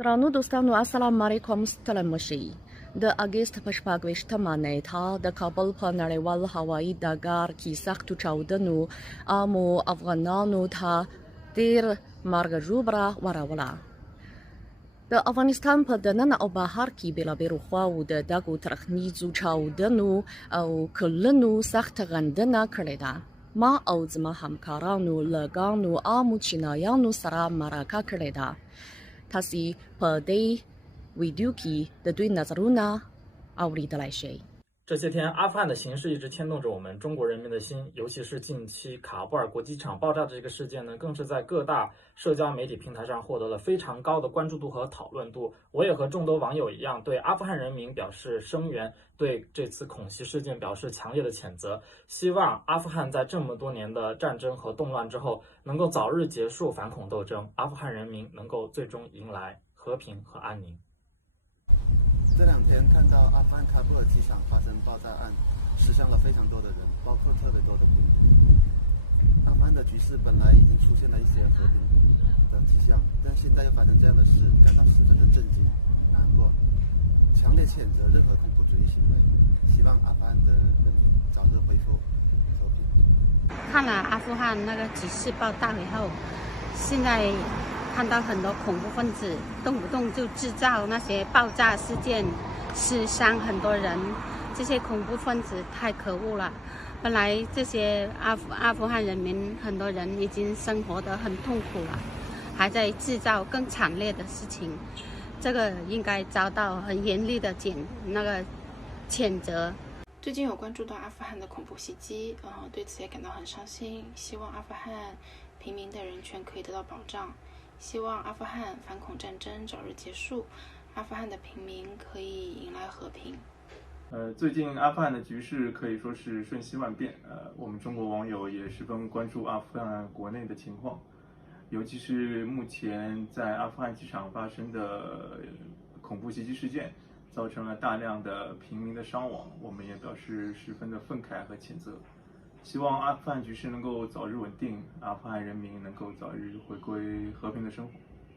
درانو دوستانو السلام علیکم ستړي مشي د اګست په شپږویشتمه نیټه د کابل په نړیوال هوایي ډګر کې سختو چاودنو عامو افغانانو ته ډېر مرګ ژوبله وروله. د افغانستان په دننه او بهر کې بېلابېلو خواوو د دغو ترخنیزو چاودنو او کلونو سخت غندنه کړې ده. ما او زما همکارانو له ګڼو عامو چینایانو سره مرکه کړې ده. تاسې په دې ویډیو کې د دوی نظرونه اوریدلای شئ.这些天，阿富汗的形势一直牵动着我们中国人民的心，尤其是近期卡布尔国际机场爆炸的这个事件呢，更是在各大社交媒体平台上获得了非常高的关注度和讨论度。我也和众多网友一样，对阿富汗人民表示声援，对这次恐袭事件表示强烈的谴责。希望阿富汗在这么多年的战争和动乱之后，能够早日结束反恐斗争，阿富汗人民能够最终迎来和平和安宁。这两天看到阿富汗喀布尔机场发生爆炸案，死伤了非常多的人，包括特别多的平民。阿富汗的局势本来已经出现了一些和平的迹象，但现在又发生这样的事，感到十分的震惊、难过，强烈谴责任何恐怖主义行为，希望阿富汗的人民早日恢复和平。看了阿富汗那个局势爆炸以后，现在看到很多恐怖分子动不动就制造那些爆炸事件，死伤很多人，这些恐怖分子太可恶了。本来这些阿富汗人民很多人已经生活得很痛苦了，还在制造更惨烈的事情，这个应该遭到很严厉的谴责。最近有关注到阿富汗的恐怖袭击，对此也感到很伤心，希望阿富汗平民的人权可以得到保障，希望阿富汗反恐战争早日结束，阿富汗的平民可以迎来和平。最近阿富汗的局势可以说是瞬息万变，我们中国网友也十分关注阿富汗国内的情况，尤其是目前在阿富汗机场发生的恐怖袭击事件，造成了大量的平民的伤亡，我们也表示十分的愤慨和谴责。希望阿富汗局势能够早日稳定，阿富汗人民能够早日回归和平的生活。